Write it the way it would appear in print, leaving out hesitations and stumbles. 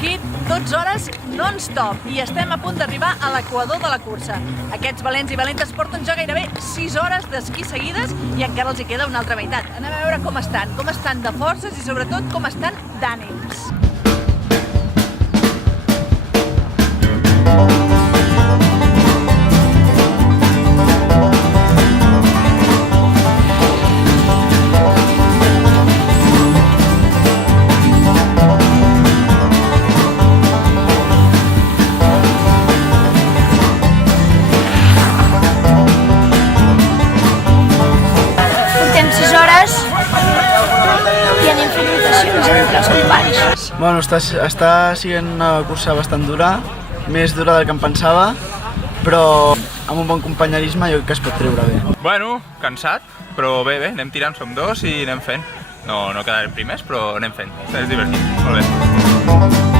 aquí 12 hores non-stop i estem a punt d'arribar a l'equador de la cursa. Aquests valents i valentes porten ja gairebé 6 hores d'esquí seguides i encara els hi queda una altra meitat. Anem a veure com estan de forces i sobretot com estan d'ànims. Bueno, està sent una cursa bastant dura, més dura del que em pensava, però amb un bon companyerisme jo crec que es pot treure bé. Bueno, cansat, però bé, anem tirant, som dos i anem fent. No quedarem primers, però anem fent. És divertit, molt bé.